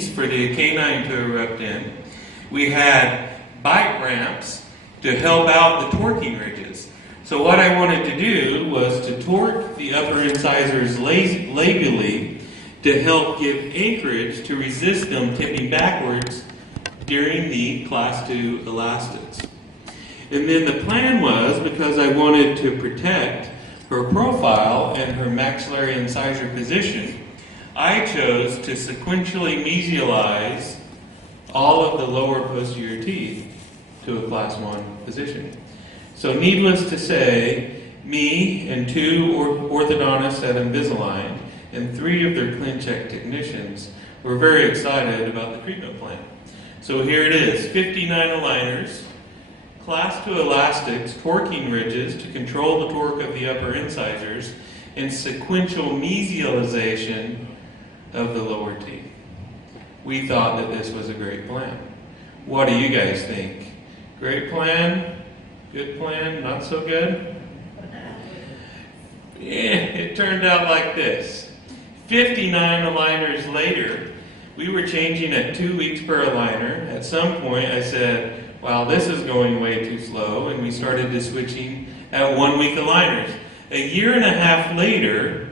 machines for the canine to erupt in. We had bite ramps to help out the torquing ridges. So what I wanted to do was to torque the upper incisors labially to help give anchorage to resist them tipping backwards during the class 2 elastics. And then the plan was, because I wanted to protect her profile and her maxillary incisor position, I chose to sequentially mesialize all of the lower posterior teeth to a class 1 position. So needless to say, me and 2 orthodontists at Invisalign and 3 of their ClinCheck technicians were very excited about the treatment plan. So here it is, 59 aligners, class 2 elastics, torquing ridges to control the torque of the upper incisors, and sequential mesialization of the lower teeth. We thought that this was a great plan. What do you guys think? Great plan? Good plan? Not so good? It turned out like this. 59 aligners later, we were changing at 2 weeks per aligner. At some point I said, wow, this is going way too slow, and we started to switching at 1 week aligners. A year and a half later,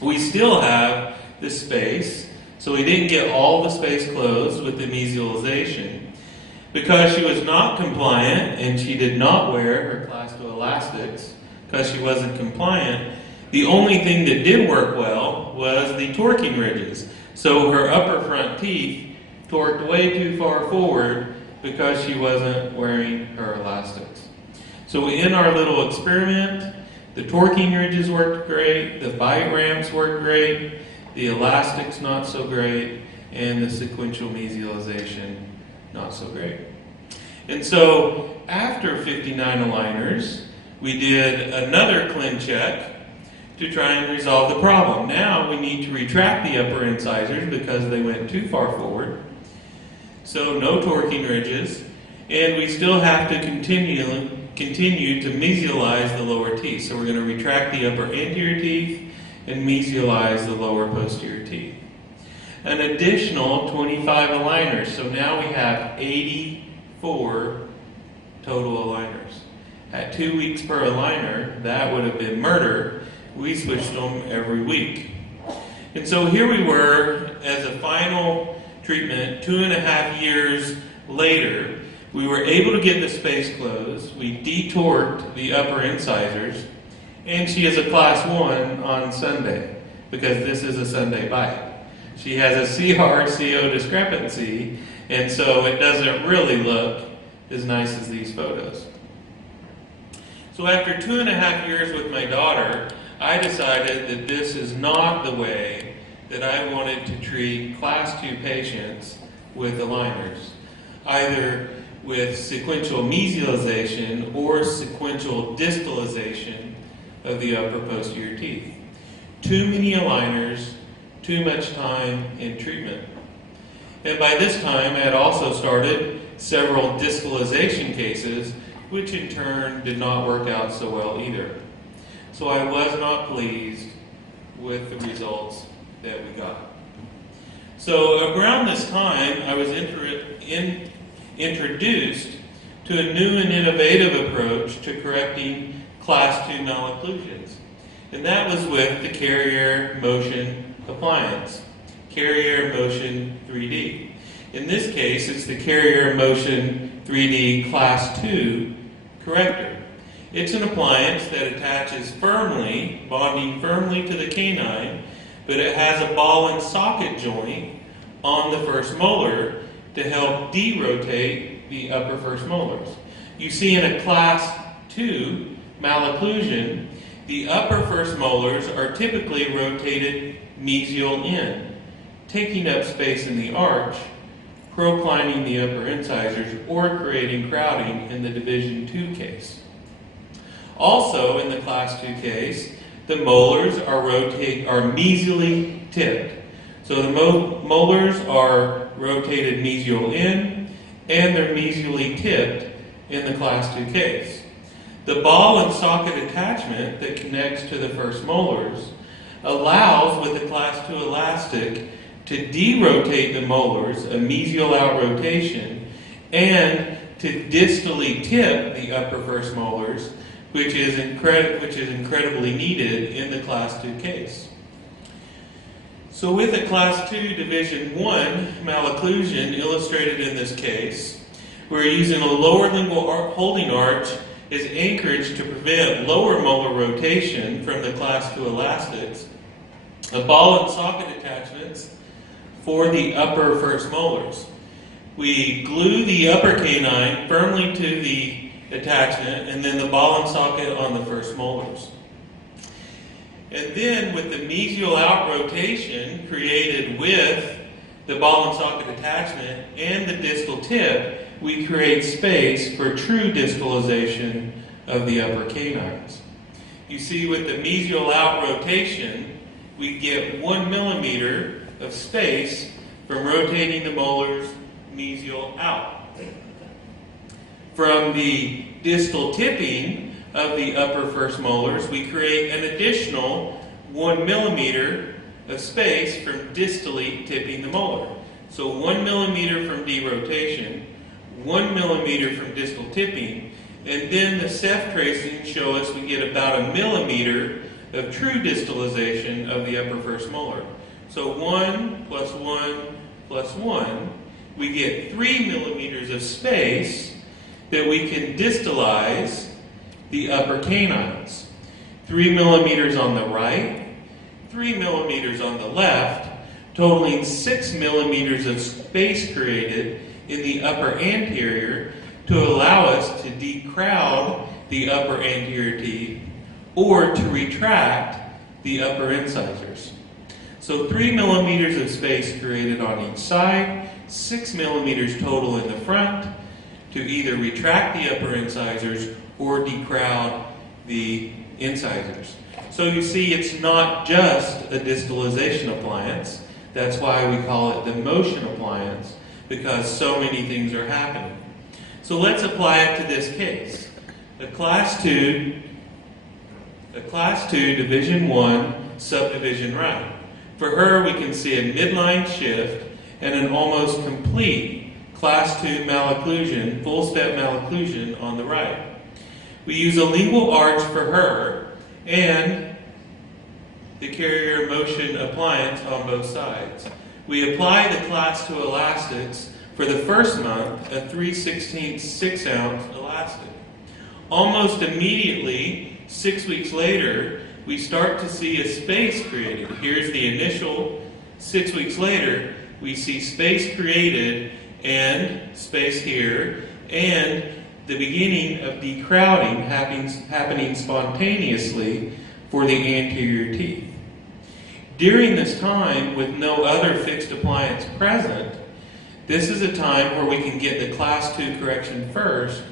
we still have the space, so we didn't get all the space closed with the mesialization. Because she was not compliant and she did not wear her class 2 elastics because she wasn't compliant, the only thing that did work well was the torquing ridges. So her upper front teeth torqued way too far forward because she wasn't wearing her elastics. So in our little experiment, the torquing ridges worked great, the bite ramps worked great, the elastics not so great, and the sequential mesialization not so great. And so after 59 aligners, we did another ClinCheck to try and resolve the problem. Now we need to retract the upper incisors because they went too far forward. So no torquing ridges, and we still have to continue to mesialize the lower teeth. So we're going to retract the upper anterior teeth and mesialize the lower posterior teeth. An additional 25 aligners. So now we have 84 total aligners. At 2 weeks per aligner, that would have been murder. We switched them every week. And so here we were as a final treatment, 2.5 years later. We were able to get the space closed. We detorqued the upper incisors, and she is a class 1 on Sunday because this is a Sunday bite. She has a CR-CO discrepancy, and so it doesn't really look as nice as these photos. So after 2.5 years with my daughter, I decided that this is not the way that I wanted to treat class 2 patients with aligners, either with sequential mesialization or sequential distalization of the upper posterior teeth. Too many aligners, too much time in treatment. And by this time, I had also started several distalization cases, which in turn did not work out so well either. So I was not pleased with the results that we got. So around this time, I was introduced to a new and innovative approach to correcting class 2 malocclusions. And that was with the Carriere Motion appliance, Carriere Motion 3D. In this case, it's the Carriere Motion 3D Class 2 corrector. It's an appliance that attaches firmly, bonding firmly to the canine, but it has a ball and socket joint on the first molar to help derotate the upper first molars. You see in a Class 2 malocclusion, the upper first molars are typically rotated mesial in, taking up space in the arch, proclining the upper incisors, or creating crowding in the Division 2 case. Also, in the Class 2 case, the molars are mesially tipped. So the molars are rotated mesial in, and they're mesially tipped in the Class 2 case. The ball and socket attachment that connects to the first molars allows, with the Class 2 elastic, to derotate the molars, a mesial out rotation, and to distally tip the upper first molars, which is incredibly needed in the Class 2 case. So with a Class 2 Division 1 malocclusion illustrated in this case, we're using a lower lingual holding arch as anchorage to prevent lower molar rotation from the Class 2 elastics, a ball and socket attachments for the upper first molars. We glue the upper canine firmly to the attachment and then the ball and socket on the first molars. And then with the mesial out rotation created with the ball and socket attachment and the distal tip, we create space for true distalization of the upper canines. You see, with the mesial out rotation, we get 1 millimeter of space from rotating the molars mesial out. From the distal tipping of the upper first molars, we create an additional 1 millimeter of space from distally tipping the molar. So 1 millimeter from derotation, 1 millimeter from distal tipping, and then the Ceph tracings show us we get about 1 millimeter of true distalization of the upper first molar. So 1 plus 1 plus 1, we get 3 millimeters of space that we can distalize the upper canines. 3 millimeters on the right, 3 millimeters on the left, totaling 6 millimeters of space created in the upper anterior to allow us to decrowd the upper anterior teeth or to retract the upper incisors. So 3 millimeters of space created on each side, 6 millimeters total in the front to either retract the upper incisors or decrowd the incisors. So you see, it's not just a distalization appliance. That's why we call it the motion appliance, because so many things are happening. So let's apply it to this case. A Class 2 Division 1 subdivision right. For her, we can see a midline shift and an almost complete Class 2 malocclusion, full step malocclusion on the right. We use a lingual arch for her and the carrier motion appliance on both sides. We apply the Class 2 elastics for the first month, a 3/16 6-ounce elastic. Almost immediately, 6 weeks later, we start to see a space created. Here's the initial. 6 weeks later, we see space created and space here, and the beginning of decrowding happening spontaneously for the anterior teeth. During this time, with no other fixed appliance present, this is a time where we can get the Class 2 correction first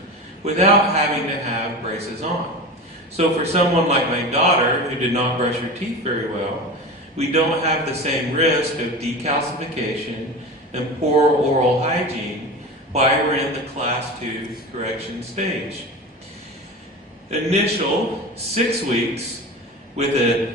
without having to have braces on. So for someone like my daughter who did not brush her teeth very well, we don't have the same risk of decalcification and poor oral hygiene while we're in the Class 2 correction stage. Initial 6 weeks with a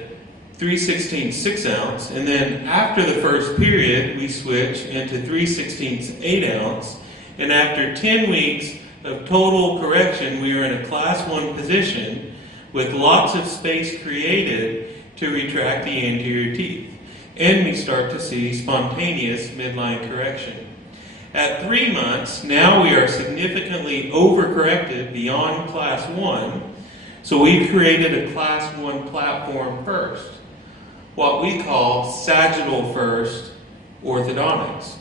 3/16 6-ounce, and then after the first period, we switch into 3/16 8-ounce, and after 10 weeks of total correction, we are in a Class 1 position with lots of space created to retract the anterior teeth, and we start to see spontaneous midline correction. At 3 months, now we are significantly overcorrected beyond Class 1, so we've created a Class 1 platform first, what we call sagittal first orthodontics.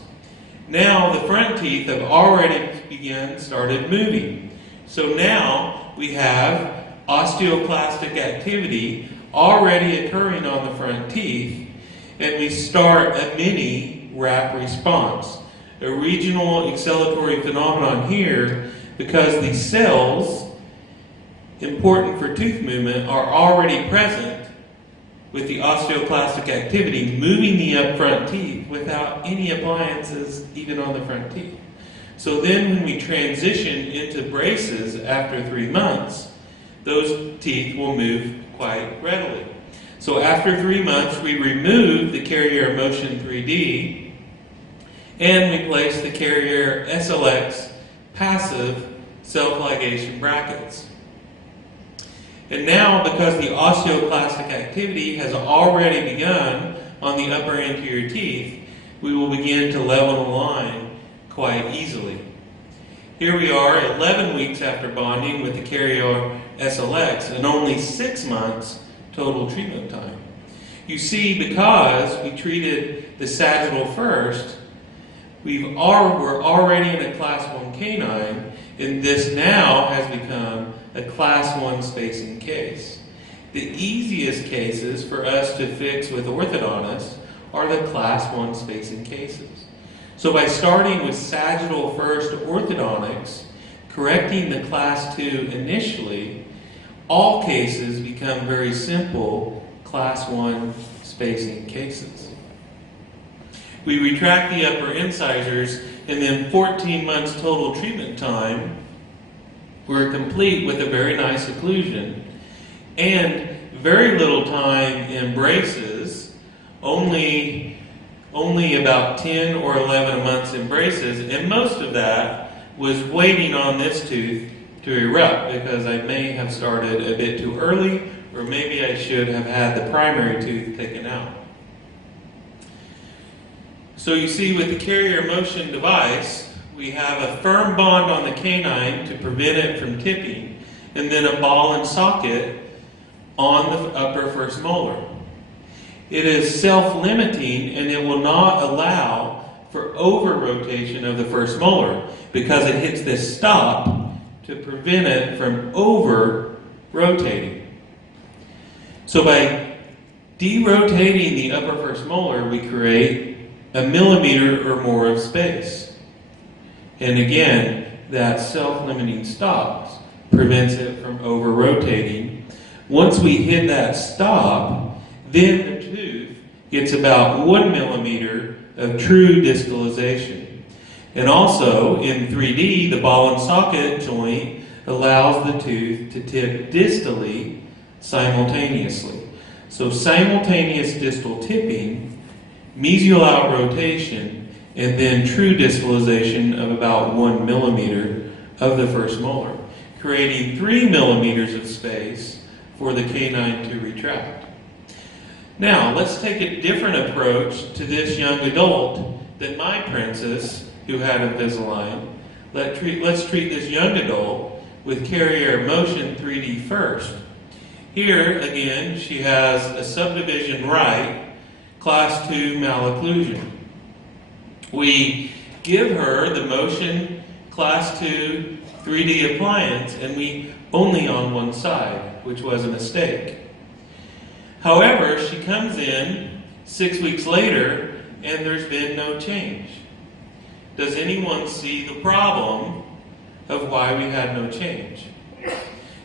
Now the front teeth have already started moving. So now we have osteoclastic activity already occurring on the front teeth, and we start a mini RAP response, a regional acceleratory phenomenon here, because the cells important for tooth movement are already present with the osteoclastic activity moving the up front teeth without any appliances even on the front teeth. So then when we transition into braces after 3 months, those teeth will move quite readily. So after 3 months, we removed the Carrier Motion 3D and we placed the Carrier SLX passive self-ligation brackets. And now, because the osteoclastic activity has already begun on the upper anterior teeth, we will begin to level the line quite easily. Here we are 11 weeks after bonding with the Carrier SLX and only 6 months total treatment time. You see, because we treated the sagittal first, we're already in a class 1 canine, and this now has become a class 1 spacing case. The easiest cases for us to fix with orthodontists are the class 1 spacing cases. So by starting with sagittal first orthodontics, correcting the class 2 initially, all cases become very simple class 1 spacing cases. We retract the upper incisors, and then 14 months total treatment time, we're complete with a very nice occlusion, and very little time in braces, only about 10 or 11 months in braces, and most of that was waiting on this tooth to erupt because I may have started a bit too early, or maybe I should have had the primary tooth taken out. So you see, with the Carrier Motion device, we have a firm bond on the canine to prevent it from tipping, and then a ball and socket on the upper first molar. It is self-limiting, and it will not allow for over-rotation of the first molar because it hits this stop to prevent it from over-rotating. So by derotating the upper first molar, we create a millimeter or more of space. And again, that self-limiting stop prevents it from over-rotating. Once we hit that stop, then the tooth gets about 1 millimeter of true distalization. And also, in 3D, the ball and socket joint allows the tooth to tip distally simultaneously. So simultaneous distal tipping, mesial out rotation, and then true distalization of about 1 millimeter of the first molar, creating 3 millimeters of space for the canine to retract. Now, let's take a different approach to this young adult than my princess, who had Invisalign. Let's treat this young adult with Carrier Motion 3D first. Here, again, she has a subdivision right, class 2 malocclusion. We give her the Motion class 2 3D appliance, and we only on one side, which was a mistake. However, she comes in 6 weeks later, and there's been no change. Does anyone see the problem of why we had no change?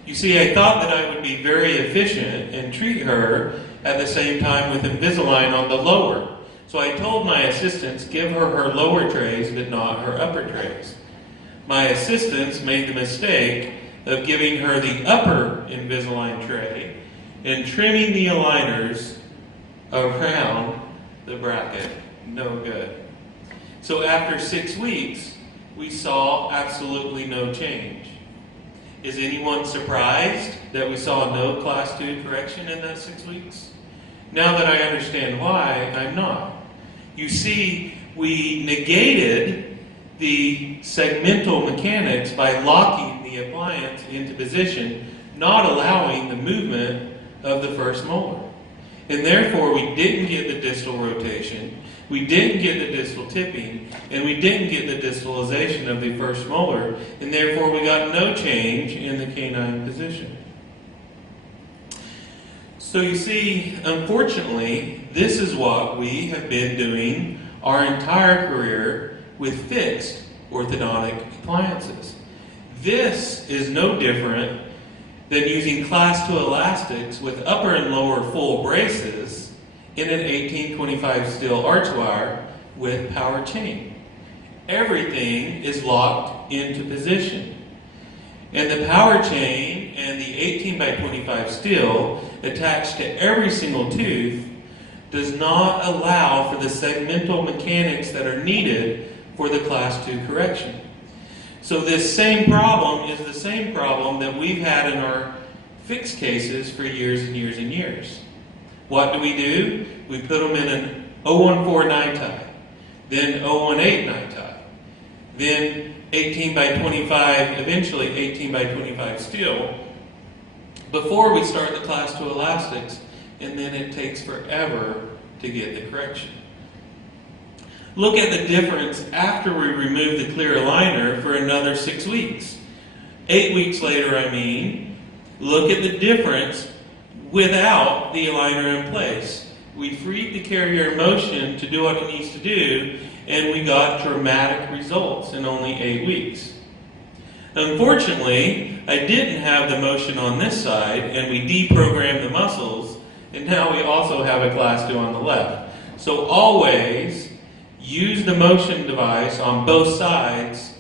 You see, I thought that I would be very efficient and treat her at the same time with Invisalign on the lower. So I told my assistants, give her lower trays, but not her upper trays. My assistants made the mistake of giving her the upper Invisalign tray and trimming the aligners around the bracket. No good. So after 6 weeks, we saw absolutely no change. Is anyone surprised that we saw no class 2 correction in that 6 weeks? Now that I understand why, I'm not. You see, we negated the segmental mechanics by locking the appliance into position, not allowing the movement of the first molar. And therefore, we didn't get the distal rotation, we didn't get the distal tipping, and we didn't get the distalization of the first molar, and therefore we got no change in the canine position. So you see, unfortunately, this is what we have been doing our entire career with fixed orthodontic appliances. This is no different than using class 2 elastics with upper and lower full braces in an 1825 steel arch wire with power chain. Everything is locked into position. And the power chain and the 18 by 25 steel attached to every single tooth does not allow for the segmental mechanics that are needed for the class 2 correction. So this same problem is the same problem that we've had in our fixed cases for years and years and years. What do? We put them in an 014 9-tie, then 018 9-tie, then 18 by 25, eventually 18 by 25 steel, before we start the class 2 elastics, and then it takes forever to get the correction. Look at the difference after we remove the clear aligner for another 6 weeks. 8 weeks later, look at the difference without the aligner in place. We freed the carrier motion to do what it needs to do, and we got dramatic results in only 8 weeks. Unfortunately, I didn't have the motion on this side, and we deprogrammed the muscles, and now we also have a class 2 on the left. So always use the motion device on both sides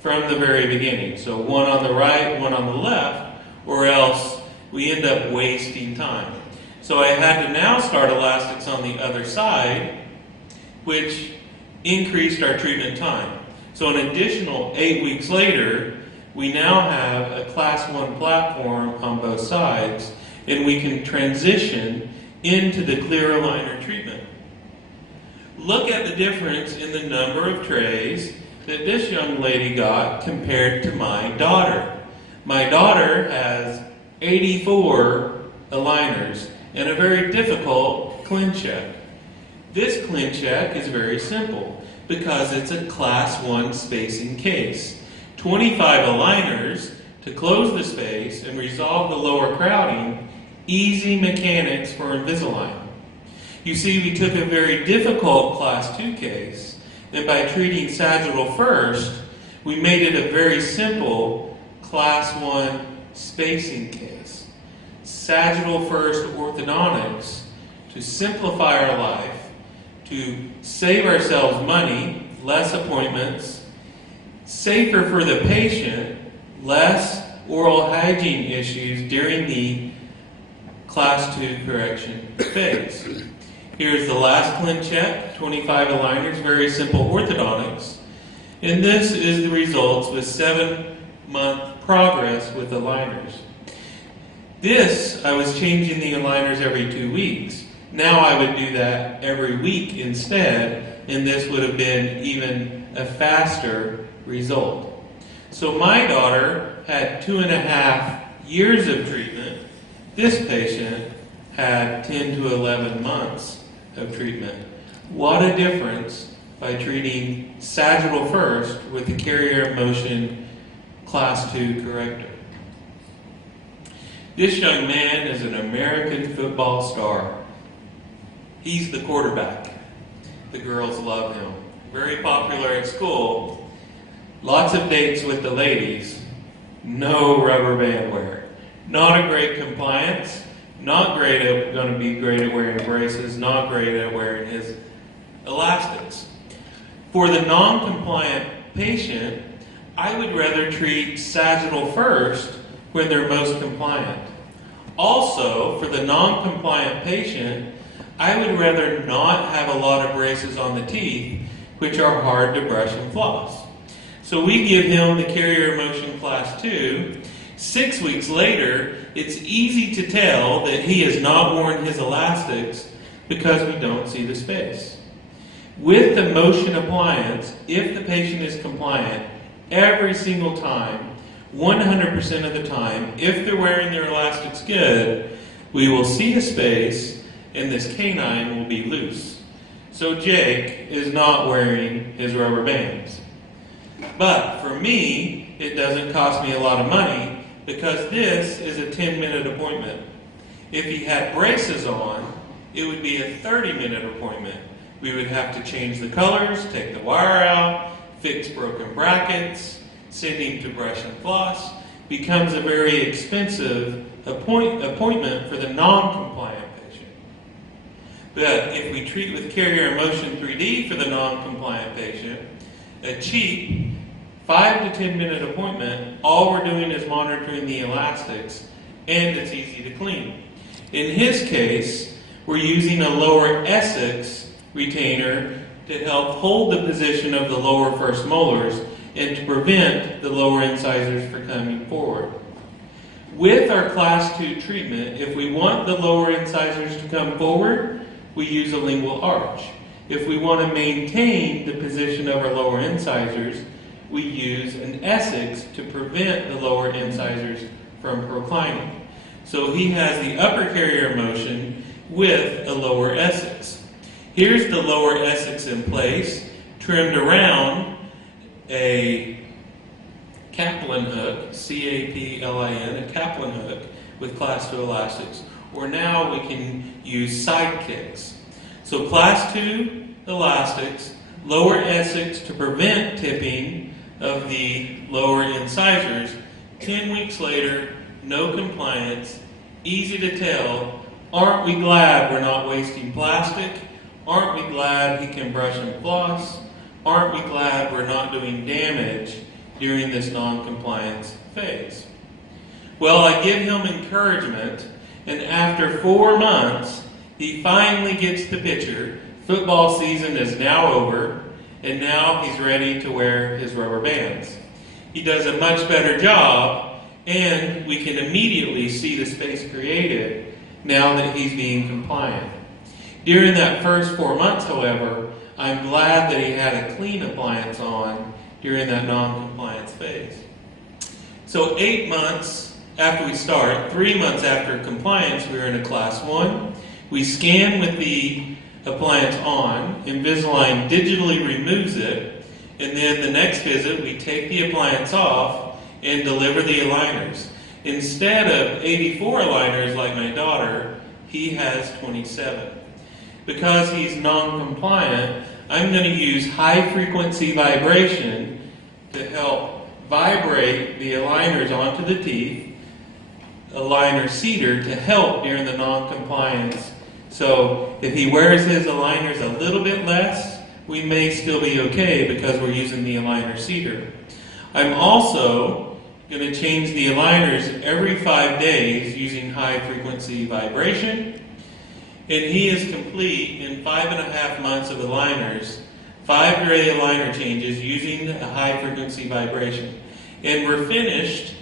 from the very beginning. So one on the right, one on the left, or else we end up wasting time. So I had to now start elastics on the other side, which increased our treatment time. So an additional 8 weeks later, we now have a class 1 platform on both sides, and we can transition into the clear aligner treatment. Look at the difference in the number of trays that this young lady got compared to my daughter. My daughter has 84 aligners and a very difficult ClinCheck. This ClinCheck is very simple because it's a class 1 spacing case. 25 aligners to close the space and resolve the lower crowding, easy mechanics for Invisalign. You see, we took a very difficult class 2 case, and by treating sagittal first, we made it a very simple class 1 spacing case. Sagittal first orthodontics to simplify our life, to save ourselves money, less appointments, safer for the patient, less oral hygiene issues during the class 2 correction phase. Here's the last ClinCheck, 25 aligners, very simple orthodontics. And this is the results with 7-month progress with aligners. This, I was changing the aligners every 2 weeks. Now I would do that every week instead, and this would have been even a faster result. So my daughter had 2.5 years of treatment. This patient had 10 to 11 months of treatment. What a difference by treating sagittal first with the carrier motion class 2 corrector. This young man is an American football star. He's the quarterback. The girls love him. Very popular at school. Lots of dates with the ladies. No rubber band wear. Not a great compliance. Not going to be great at wearing braces. Not great at wearing his elastics. For the non-compliant patient, I would rather treat sagittal first when they're most compliant. Also, for the non-compliant patient, I would rather not have a lot of braces on the teeth, which are hard to brush and floss. So we give him the carrier motion class 2. 6 weeks later, it's easy to tell that he has not worn his elastics because we don't see the space. With the motion appliance, if the patient is compliant, every single time, 100% of the time, if they're wearing their elastics good, we will see a space and this canine will be loose. So Jake is not wearing his rubber bands. But for me, it doesn't cost me a lot of money because this is a 10-minute appointment. If he had braces on, it would be a 30-minute appointment. We would have to change the colors, take the wire out, fix broken brackets, send him to brush and floss. Becomes a very expensive appointment for the non-compliant patient. But if we treat with Carrier Motion 3D for the non-compliant patient, a cheap 5 to 10 minute appointment, all we're doing is monitoring the elastics, and it's easy to clean. In his case, we're using a lower Essex retainer to help hold the position of the lower first molars and to prevent the lower incisors from coming forward. With our class 2 treatment, if we want the lower incisors to come forward, we use a lingual arch. If we want to maintain the position of our lower incisors, we use an Essex to prevent the lower incisors from proclining. So he has the upper carrier motion with a lower Essex. Here's the lower Essex in place, trimmed around a Kaplan hook, C-A-P-L-I-N, a Kaplan hook with class 2 elastics. Or now we can use sidekicks. So class 2 elastics, lower Essex to prevent tipping of the lower incisors. 10 weeks later, no compliance, easy to tell. Aren't we glad we're not wasting plastic? Aren't we glad he can brush and floss? Aren't we glad we're not doing damage during this non-compliance phase? Well, I give him encouragement, and after 4 months, he finally gets the picture. Football season is now over, and now he's ready to wear his rubber bands. He does a much better job, and we can immediately see the space created now that he's being compliant. During that first 4 months, however, I'm glad that he had a clean appliance on during that non-compliance phase. So 8 months after we start, 3 months after compliance, we are in a class 1. We scan with the appliance on, Invisalign digitally removes it, and then the next visit we take the appliance off and deliver the aligners. Instead of 84 aligners like my daughter, he has 27. Because he's non-compliant, I'm going to use high-frequency vibration to help vibrate the aligners onto the teeth, aligner cedar, to help during the non-compliance. So if he wears his aligners a little bit less, we may still be okay because we're using the aligner cedar. I'm also going to change the aligners every 5 days using high-frequency vibration. And he is complete in 5.5 months of aligners, 5 gray aligner changes using a high-frequency vibration. And we're finished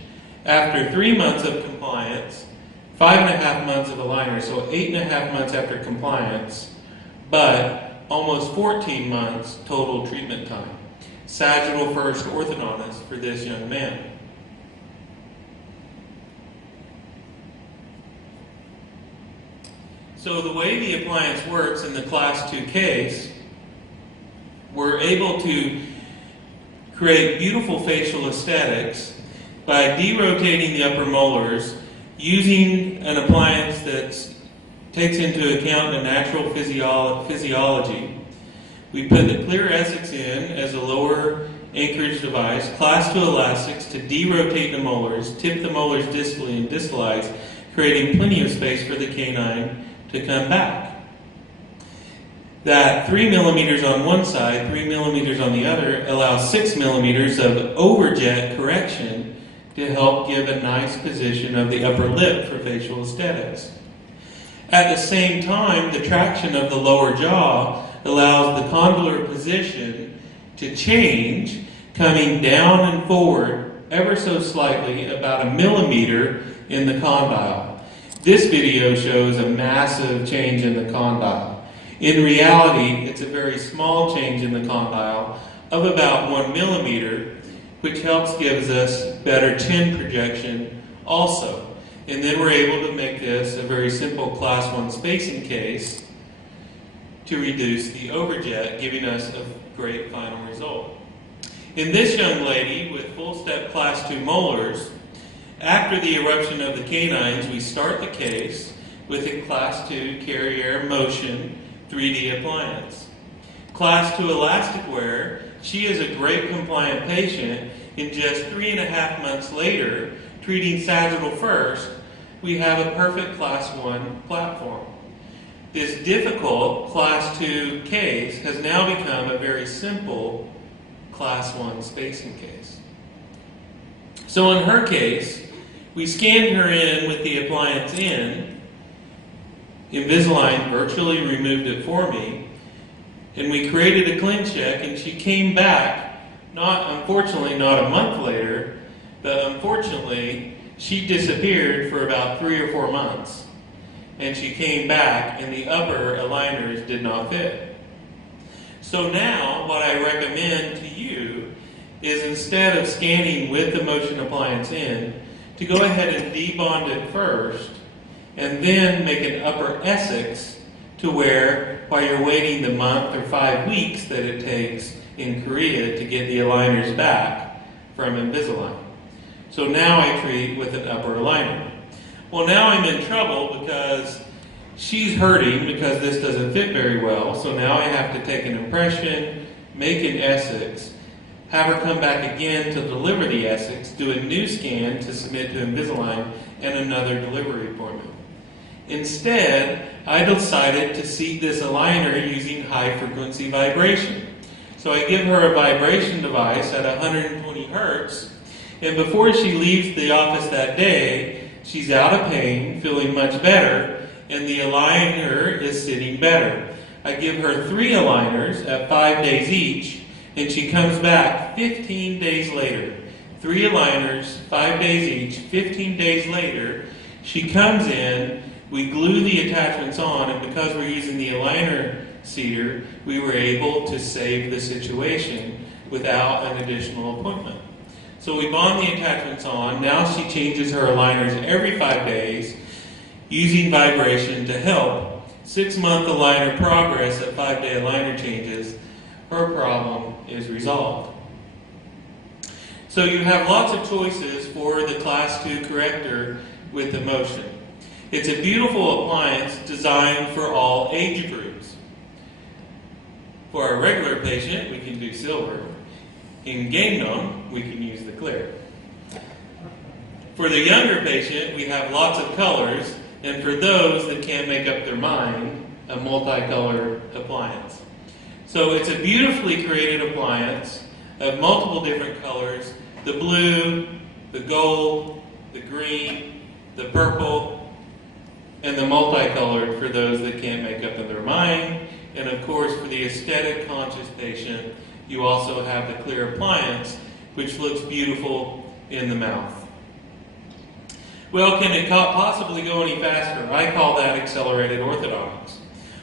after 3 months of compliance, 5.5 months of aligners, so 8.5 months after compliance, but almost 14 months total treatment time. Sagittal first orthodontist for this young man. So the way the appliance works in the class 2 case, we're able to create beautiful facial aesthetics by derotating the upper molars using an appliance that takes into account the natural physiology. We put the clear Essex in as a lower anchorage device, class 2 elastics to derotate the molars, tip the molars distally and distalize, creating plenty of space for the canine to come back. That 3 millimeters on one side, 3 millimeters on the other, allows 6 millimeters of overjet correction to help give a nice position of the upper lip for facial aesthetics. At the same time, the traction of the lower jaw allows the condylar position to change, coming down and forward ever so slightly, about 1 millimeter in the condyle. This video shows a massive change in the condyle. In reality, it's a very small change in the condyle of about 1 millimeter, which helps gives us better chin projection also. And then we're able to make this a very simple class 1 spacing case to reduce the overjet, giving us a great final result. In this young lady with full step class 2 molars, after the eruption of the canines, we start the case with a class 2 carrier motion 3D appliance. Class 2 elastic wear, she is a great compliant patient. In just 3.5 months later, treating sagittal first, we have a perfect class 1 platform. This difficult class 2 case has now become a very simple class 1 spacing case. So in her case, we scanned her in with the appliance in, Invisalign virtually removed it for me, and we created a ClinCheck, and she came back, unfortunately not a month later, but unfortunately she disappeared for about 3 or 4 months. And she came back, and the upper aligners did not fit. So now, what I recommend to you is, instead of scanning with the motion appliance in, to go ahead and debond it first, and then make an upper Essex to wear while you're waiting the month or 5 weeks that it takes in Korea to get the aligners back from Invisalign. So now I treat with an upper aligner. Well, now I'm in trouble because she's hurting because this doesn't fit very well. So now I have to take an impression, make an Essex, have her come back again to deliver the Essex, do a new scan to submit to Invisalign, and another delivery appointment. Instead, I decided to seat this aligner using high-frequency vibration. So I give her a vibration device at 120 hertz, and before she leaves the office that day, she's out of pain, feeling much better, and the aligner is sitting better. I give her 3 aligners at 5 days each, and she comes back 15 days later. 3 aligners, 5 days each, 15 days later, she comes in, we glue the attachments on, and because we're using the aligner seater, we were able to save the situation without an additional appointment. So we bond the attachments on. Now she changes her aligners every 5 days using vibration to help. 6-month aligner progress at 5-day aligner changes. Her problem is resolved. So you have lots of choices for the Class 2 corrector with the motion. It's a beautiful appliance designed for all age groups. For a regular patient, we can do silver. In Gangnam, we can use the clear. For the younger patient, we have lots of colors, and for those that can't make up their mind, a multicolored appliance. So it's a beautifully created appliance of multiple different colors: the blue, the gold, the green, the purple, and the multicolored for those that can't make up in their mind. And of course, for the aesthetic conscious patient, you also have the clear appliance, which looks beautiful in the mouth. Well, can it possibly go any faster? I call that accelerated orthodontics.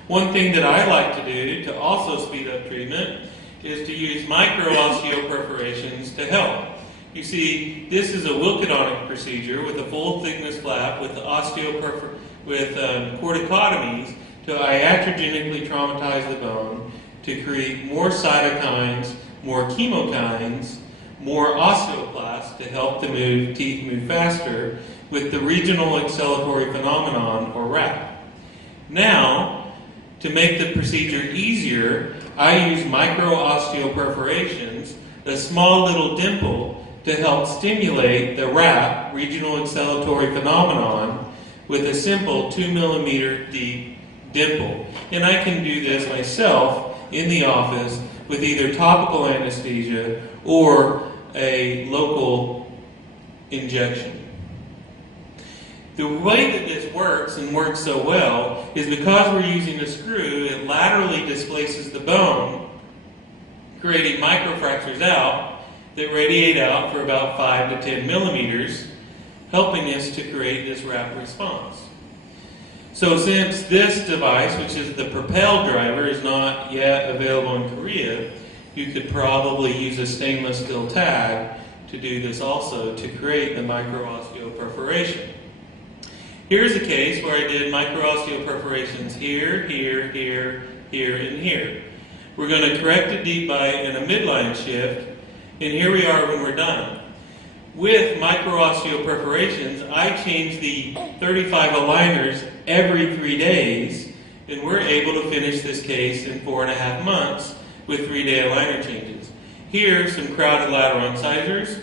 One thing that I like to do to also speed up treatment is to use micro-osteoperforations to help. You see, this is a Wilcodonic procedure with a full thickness flap with corticotomies to iatrogenically traumatize the bone to create more cytokines, more chemokines, more osteoclasts to help the teeth move faster with the regional acceleratory phenomenon, or RAP. Now, to make the procedure easier, I use micro-osteoperforations, a small little dimple, to help stimulate the RAP, regional acceleratory phenomenon, with a simple 2 millimeter deep dimple. And I can do this myself in the office with either topical anesthesia or a local injection. The way that this works, and works so well, is because we're using a screw, it laterally displaces the bone, creating microfractures out that radiate out for about 5 to 10 millimeters, helping us to create this RAP response. So since this device, which is the Propel driver, is not yet available in Korea, you could probably use a stainless steel tag to do this also, to create the micro-osteoperforation. Here's a case where I did micro-osteoperforations here, here, here, here, and here. We're going to correct a deep bite and a midline shift, and here we are when we're done. With micro-osteoperforations, I change the 35 aligners every 3 days, and we're able to finish this case in 4.5 months with 3-day aligner changes. Here, some crowded lateral incisors,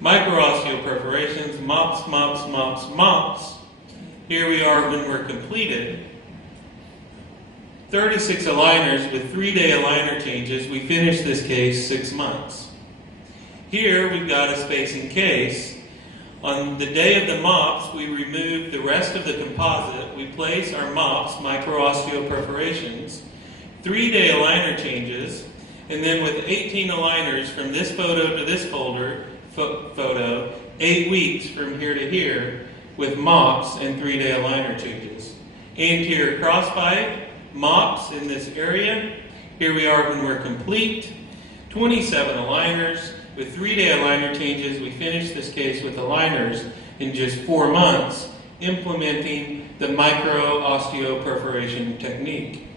micro-osteoperforations, mops, mops, mops, mops. Here we are when we're completed. 36 aligners with 3-day aligner changes. We finish this case 6 months. Here we've got a spacing case. On the day of the MOPS, we remove the rest of the composite. We place our MOPS, micro-osteoperforations, 3-day aligner changes, and then with 18 aligners from this photo to this photo, 8 weeks from here to here, with MOPS and 3-day aligner changes. Anterior crossbite, MOPS in this area. Here we are when we're complete. 27 aligners. With 3-day aligner changes, we finished this case with aligners in just 4 months, implementing the micro-osteoperforation technique.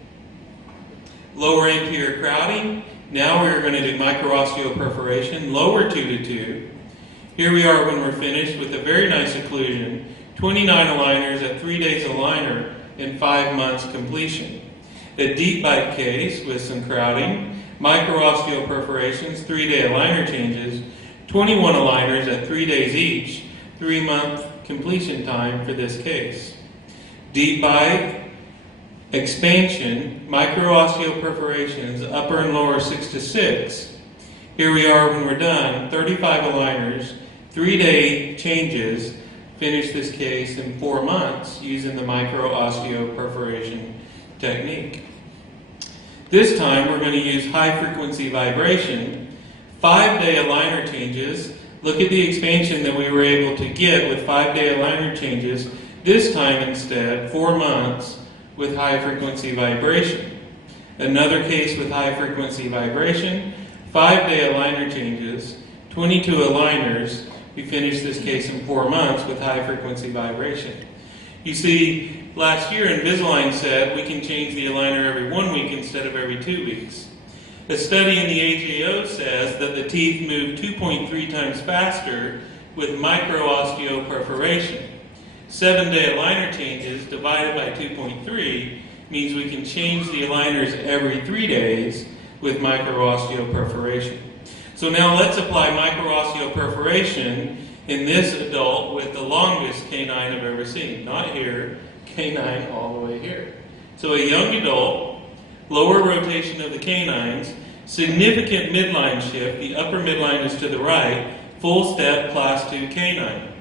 Lower anterior crowding. Now we're going to do micro-osteoperforation, lower 2 to 2. Here we are when we're finished with a very nice occlusion, 29 aligners at 3 days aligner and 5 months completion. A deep bite case with some crowding, micro-osteoperforations, 3-day aligner changes, 21 aligners at 3 days each, 3-month completion time for this case. Deep bite, expansion, micro-osteoperforations, upper and lower 6 to 6. Here we are when we're done, 35 aligners, 3-day changes, finish this case in 4 months using the micro-osteoperforation technique. This time we're going to use high frequency vibration, 5-day aligner changes. Look at the expansion that we were able to get with 5-day aligner changes. This time instead, 4 months with high frequency vibration. Another case with high frequency vibration, 5-day aligner changes, 22 aligners. We finished this case in 4 months with high frequency vibration. You see, last year Invisalign said we can change the aligner every 1 week instead of every 2 weeks. A study in the AJO says that the teeth move 2.3 times faster with micro-osteoperforation. 7-day aligner changes divided by 2.3 means we can change the aligners every 3 days with micro-osteoperforation. So now let's apply micro-osteoperforation in this adult with the longest canine I've ever seen. Not here, canine all the way here. So a young adult, lower rotation of the canines, significant midline shift, the upper midline is to the right, full step class 2 canine.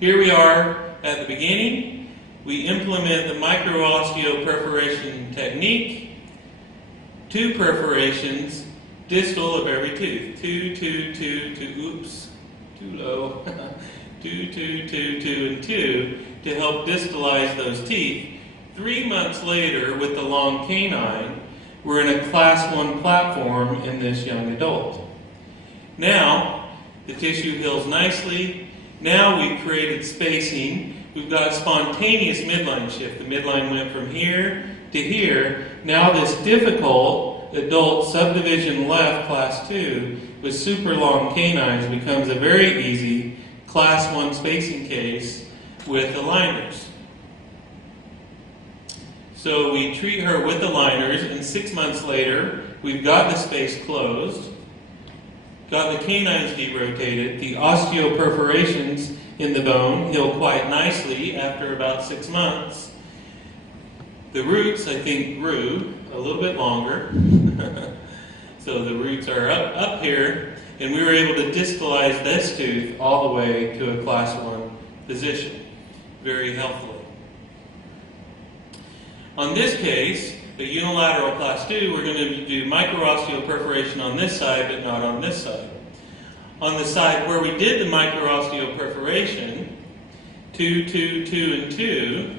Here we are at the beginning. We implement the micro-osteoperforation technique. 2 perforations distal of every tooth. 2, 2, 2, 2, oops, too low. 2, 2, 2, 2, and 2 to help distalize those teeth. 3 months later, with the long canine, we're in a class 1 platform in this young adult. Now, the tissue heals nicely. Now we've created spacing. We've got spontaneous midline shift. The midline went from here to here. Now this difficult adult subdivision left class 2 with super long canines becomes a very easy class 1 spacing case with aligners. So we treat her with aligners, and 6 months later we've got the space closed, got the canines derotated, the osteoperforations in the bone heal quite nicely after about 6 months. The roots, I think, grew a little bit longer. So the roots are up here, and we were able to distalize this tooth all the way to a class 1 position very healthily. On this case, the unilateral class 2, we're going to do micro-osteoperforation on this side, but not on this side. On the side where we did the micro-osteoperforation, 2, 2, 2, and 2,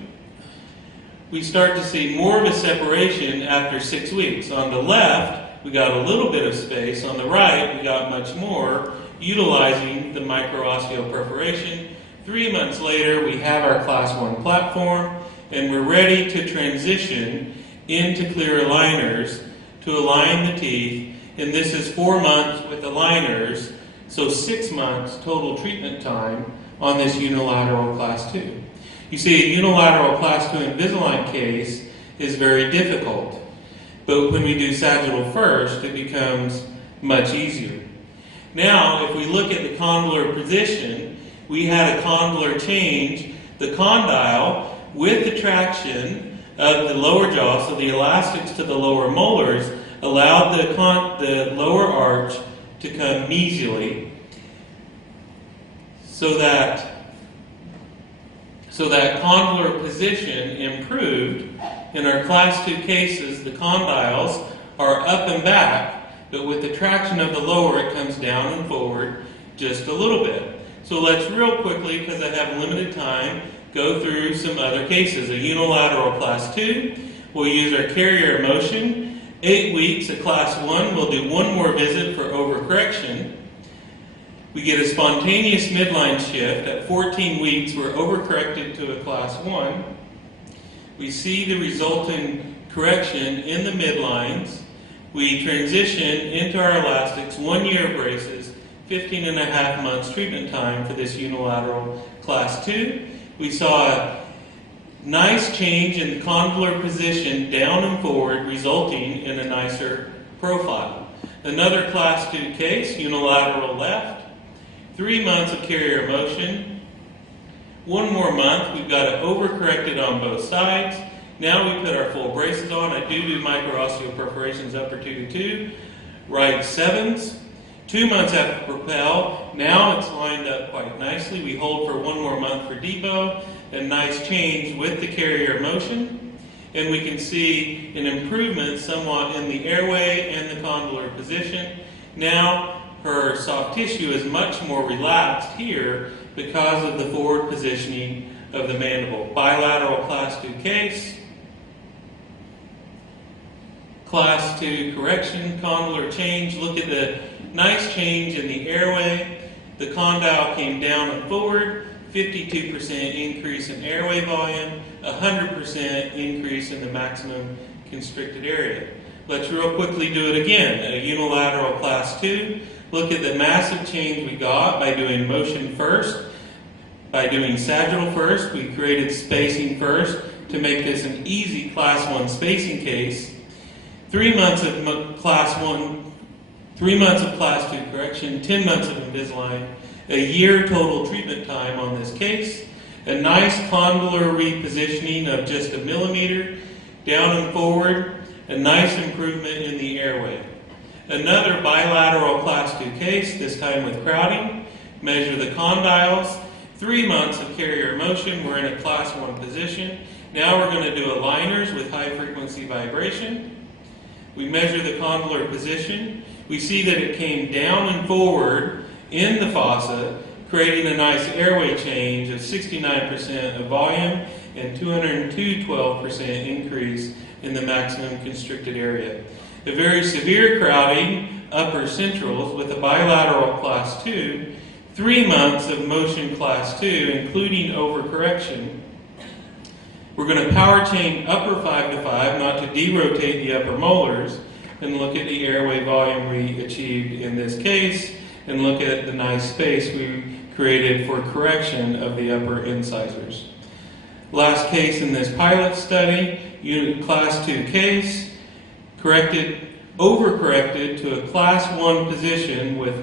we start to see more of a separation after 6 weeks. On the left, we got a little bit of space. On the right, we got much more, utilizing the micro-osteoperforation. 3 months later, we have our class 1 platform, and we're ready to transition into clear aligners to align the teeth. And this is 4 months with aligners, so 6 months total treatment time on this unilateral class 2. You see, a unilateral class 2 Invisalign case is very difficult, but when we do sagittal first, it becomes much easier. Now, if we look at the condylar position, we had a condylar change. The condyle, with the traction of the lower jaw, so the elastics to the lower molars, allowed the lower arch to come mesially. so that condylar position improved. In our Class 2 cases, the condyles are up and back, but with the traction of the lower, it comes down and forward just a little bit. So let's real quickly, because I have limited time, go through some other cases. A unilateral Class 2, we'll use our carrier motion. 8 weeks, a Class 1, we'll do one more visit for overcorrection. We get a spontaneous midline shift. At 14 weeks, we're overcorrected to a Class 1. We see the resulting correction in the midlines. We transition into our elastics, 1 year of braces, 15 and a half months treatment time for this unilateral Class 2. We saw a nice change in the condylar position down and forward, resulting in a nicer profile. Another Class 2 case, unilateral left, 3 months of carrier motion. 1 more month, we've got it overcorrected on both sides. Now we put our full braces on. I do micro-osteoperforations upper 2 to 2, right 7s. 2 months after propel, now it's lined up quite nicely. We hold for 1 more month for depot, a nice change with the carrier motion. And we can see an improvement somewhat in the airway and the condylar position. Now her soft tissue is much more relaxed here because of the forward positioning of the mandible. Bilateral Class 2 case. Class 2 correction, condylar change. Look at the nice change in the airway. The condyle came down and forward. 52% increase in airway volume. 100% increase in the maximum constricted area. Let's real quickly do it again. A unilateral Class 2. Look at the massive change we got by doing motion first. By doing sagittal first, we created spacing first to make this an easy Class 1 spacing case. 3 months of Class 1, 3 months of Class 2 correction, 10 months of Invisalign, a year total treatment time on this case, a nice condylar repositioning of just 1 millimeter, down and forward, a nice improvement in the airway. Another bilateral Class 2 case, this time with crowding. Measure the condyles. 3 months of carrier motion, we're in a Class 1 position. Now we're going to do aligners with high frequency vibration. We measure the condylar position. We see that it came down and forward in the fossa, creating a nice airway change of 69% of volume and 212% increase in the maximum constricted area. A very severe crowding, upper centrals, with a bilateral Class 2, 3 months of motion Class 2, including overcorrection. We're going to power chain upper 5 to 5, not to derotate the upper molars, and look at the airway volume we achieved in this case, and look at the nice space we created for correction of the upper incisors. Last case in this pilot study, Class 2 case, overcorrected to a Class 1 position with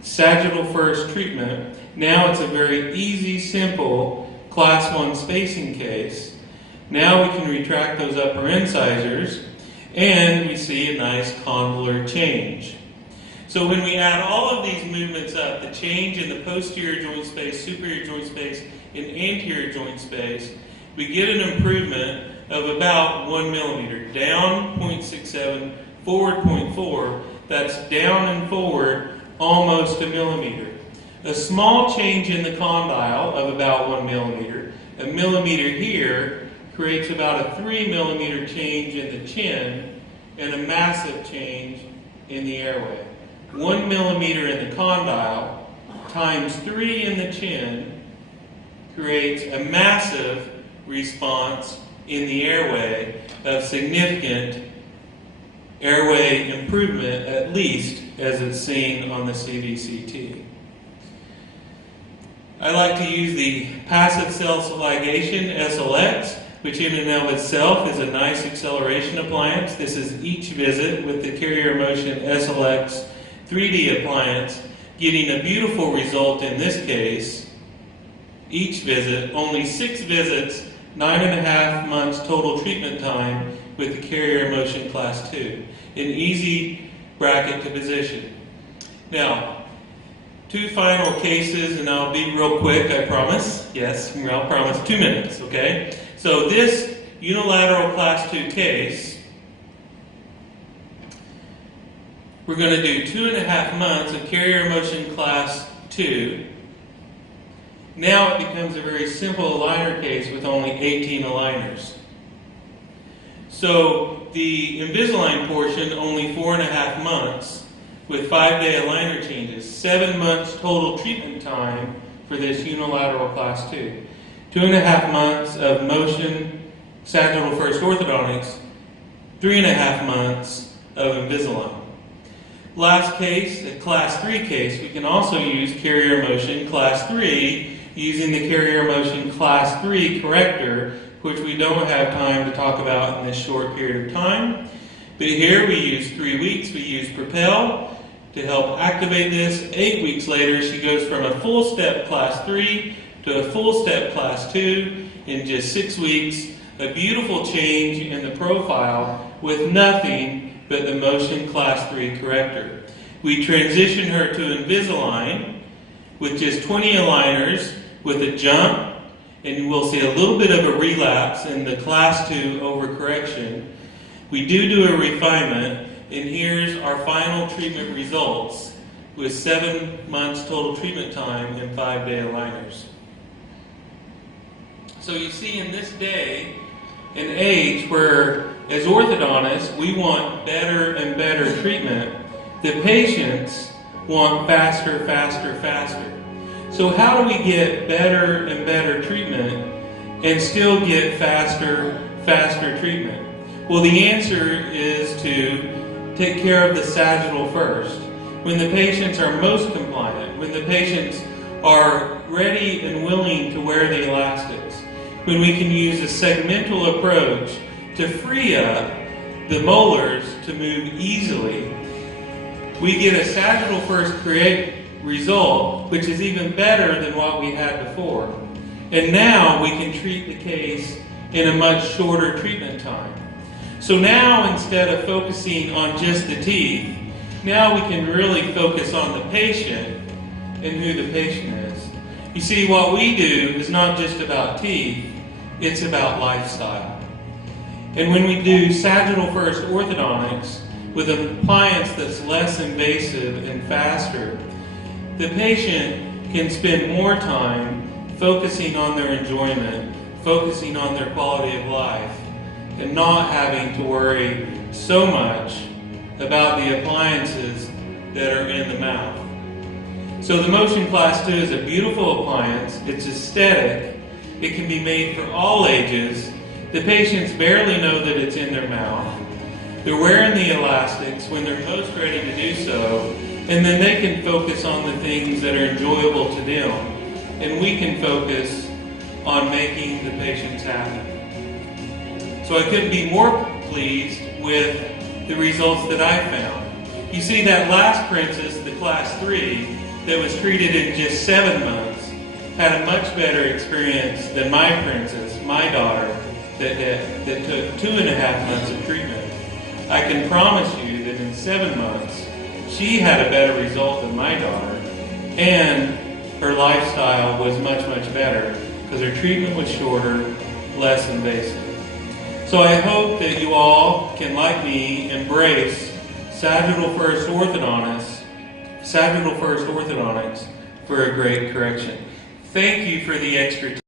sagittal first treatment. Now it's a very easy, simple Class 1 spacing case. Now we can retract those upper incisors, and we see a nice condylar change. So when we add all of these movements up, the change in the posterior joint space, superior joint space, and anterior joint space, we get an improvement of about 1 millimeter. Down 0.67, forward 0.4. That's down and forward almost a millimeter. A small change in the condyle of about 1 millimeter. A millimeter here creates about a 3 millimeter change in the chin and a massive change in the airway. 1 millimeter in the condyle times 3 in the chin creates a massive response in the airway of significant airway improvement, at least as it's seen on the CBCT. I like to use the passive cell ligation, SLX, which in and of itself is a nice acceleration appliance. This is each visit with the carrier motion SLX 3D appliance, getting a beautiful result in this case. Each visit, only 6 visits, 9.5 months total treatment time with the carrier motion Class 2. An easy bracket to position. Now, 2 final cases, and I'll be real quick, I promise. Yes, I'll promise 2 minutes, okay? So this unilateral class 2 case, we're going to do 2.5 months of carrier motion class 2. Now it becomes a very simple aligner case with only 18 aligners. So the Invisalign portion, only 4.5 months with 5-day aligner changes. 7 months total treatment time for this unilateral class 2. 2.5 months of motion sagittal first orthodontics. 3.5 months of Invisalign. Last case, a class 3 case, we can also use carrier motion class 3 using the carrier motion class 3 corrector, which we don't have time to talk about in this short period of time. But here we use 3 weeks. We use Propel to help activate this. 8 weeks later, she goes from a full step class 3 to a full step class 2 in just 6 weeks. A beautiful change in the profile with nothing but the motion class 3 corrector. We transition her to Invisalign with just 20 aligners with a jump, and you will see a little bit of a relapse in the class 2 overcorrection. We do a refinement, and here's our final treatment results with 7 months total treatment time and 5-day aligners. So you see in this day and age where as orthodontists we want better and better treatment, the patients want faster, faster, faster. So how do we get better and better treatment and still get faster, faster treatment? Well, the answer is to take care of the sagittal first. When the patients are most compliant, when the patients are ready and willing to wear the elastics, when we can use a segmental approach to free up the molars to move easily, we get a sagittal first result, which is even better than what we had before. And now we can treat the case in a much shorter treatment time. So now instead of focusing on just the teeth, now we can really focus on the patient and who the patient is. You see, what we do is not just about teeth, it's about lifestyle. And when we do sagittal first orthodontics with an appliance that's less invasive and faster, the patient can spend more time focusing on their enjoyment, focusing on their quality of life, and not having to worry so much about the appliances that are in the mouth. So the Motion Class 2 is a beautiful appliance. It's aesthetic. It can be made for all ages. The patients barely know that it's in their mouth. They're wearing the elastics when they're most ready to do so, and then they can focus on the things that are enjoyable to them, and we can focus on making the patients happy. So I couldn't be more pleased with the results that I found. You see, that last princess, the class 3, that was treated in just 7 months, had a much better experience than my princess, my daughter, that took 2.5 months of treatment. I can promise you that in 7 months, she had a better result than my daughter, and her lifestyle was much, much better because her treatment was shorter, less invasive. So I hope that you all can, like me, embrace sagittal first orthodontics for a great correction. Thank you for the extra time.